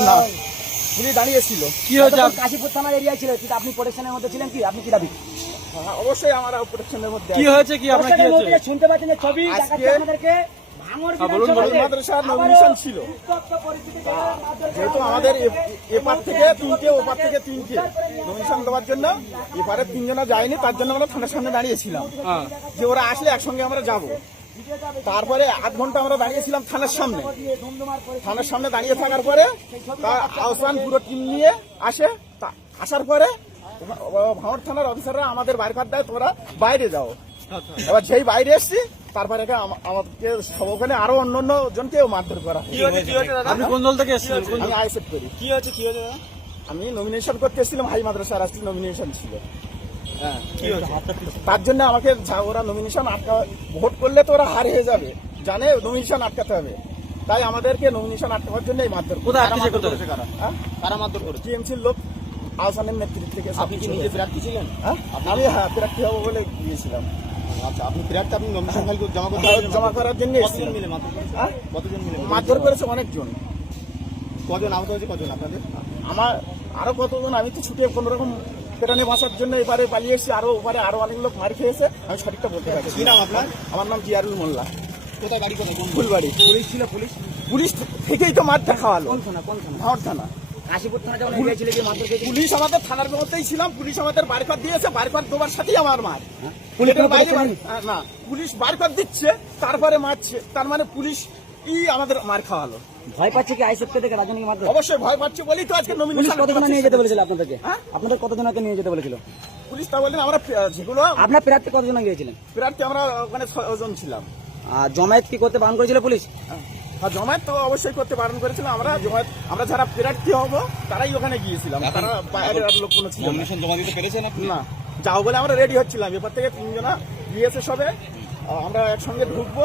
না। পুলিশ দাঁড়িয়েছিল কি হয়েছে? কাশীপুর থানার এরিয়া ছিল কিন্তু আপনি প্রোটেকশনের মধ্যে ছিলেন কি? আপনি কি দাবি? হ্যাঁ, অবশ্যই আমার প্রোটেকশনের মধ্যে। কি হয়েছে কি? আপনার কি হয়েছে? শুনতে পাচ্ছেন যে ছবি আজকে- আপনাদেরকে ভাঙড় হ্যাঁ, যেহেতু আমাদের এপার থেকে তিনটে ওপার থেকে তিনটে নমিশন দেওয়ার জন্য এপারে তিনজনা যায়নি তার জন্য আমরা থানার সামনে দাঁড়িয়েছিলাম। হ্যাঁ। যে ওরা আসলে একসঙ্গে আমরা যাব। তারপরে আধ ঘণ্টা আমরা দাঁড়িয়েছিলাম থানার সামনে। থানার সামনে দাঁড়িয়ে থাকার পরে আহসান পুরো টিম নিয়ে আসে। তা- আসার পরে ভাঙড় থানার অফিসাররা আমাদের বাইর দেয় তোমরা বাইরে যাও। এবার যেই বাইরে এসছি তারপরে একে আম- আমাদেরকে সব ওখানে আরও অন্য অন্য জনকেও মারধর করা। আপনি কোন দল থেকে এসেছিলেন? আমি আইসেট করি। কি হয়েছে কি হয়েছে আমি নমিনেশন করতে এসেছিলাম হাই মাদ্রাসা রাষ্ট্রীয় নমিনেশন ছিল। তার জন্য আমাকে ওরা নমিনেশন আটকা ভোট করলে তো ওরা হার হয়ে যাবে। জানে নমিনেশন আটকাতে হবে। তাই আমাদেরকে নমিনেশন আটকাবার জন্য এই মারধর। কোথায়? কারা মারধর কারা? হ্যাঁ? টিএমসির লোক আহসানের নেতৃত্ব থেকে আপনি কি নিজে প্রার্থী ছিলেন? হ্যাঁ? আমি হ্যাঁ প্রার্থী হব বলে গিয়েছিলাম। আচ্ছা আপনি প্রার্থী আপনি নমিনেশন জমা করতে জমা- জমা করার জন্য কতজন এসেছিলাম। মিলে? হ্যাঁ? কতজন মিলে মারধর করেছে অনেকজন। কজন আহত হয়েছে? কজন আপনাদের? আমার আরও কতজন? আমি তো ছুটে কোন রকম পেটানে বাঁচার জন্য এবারে পালিয়ে এসেছি। আরও ওপারে আরও অনেক লোক মার খেয়েছে। আমি সঠিকটা বলতে পারছি কি নাম আপনার? আমার নাম জিয়ারুল মোল্লা। কোথায় কোথায়? ফুলবাড়ি। পুলিশ ছিল পুলিশ? পুলিশ থেকেই তো মারটা খাওয়ালো। কোন থানা কোন থানা? থানা। পুলিশ আমাদের থানার মধ্যেই ছিলাম। পুলিশ আমাদের দিয়েছে। দেওয়ার সাথেই আমার মার। পুলিশ বাইরে বার- হ্যাঁ, না। পুলিশ দিচ্ছে তারপরে মারছে। তার মানে পুলিশ ই আমাদের মার খাওয়ালো। ভয় পাচ্ছে কি আইসেফকে দেখে রাজনীতি মাত্র অবশ্যই ভয় পাচ্ছে বলেই তো আজকে নমিনেশন কতজন নিয়ে যেতে বলেছিল আপনাদেরকে? হ্যাঁ? আপনাদের কতজনকে নিয়ে যেতে বলেছিল? পুলিশ তা বললেন আমরা যেগুলো আপনার প্রার্থী কতজন গিয়েছিলেন? প্রার্থী আমরা ওখানে ছজন ছিলাম। আর জমায়েত কি করতে বারণ করেছিল পুলিশ? হ্যাঁ। জমায়েত তো অবশ্যই করতে বারণ করেছিল। আমরা জমায়েত আমরা যারা প্রার্থী হব তারাই ওখানে গিয়েছিলাম। তারা বাইরের আর লোক কোনো ছিল। নমিনেশন জমা দিতে পেরেছেন আপনি? না। যাও বলে আমরা রেডি হচ্ছিলাম। এবার থেকে তিনজনা গিয়েছে সবে। আমরা একসঙ্গে ঢুকবো।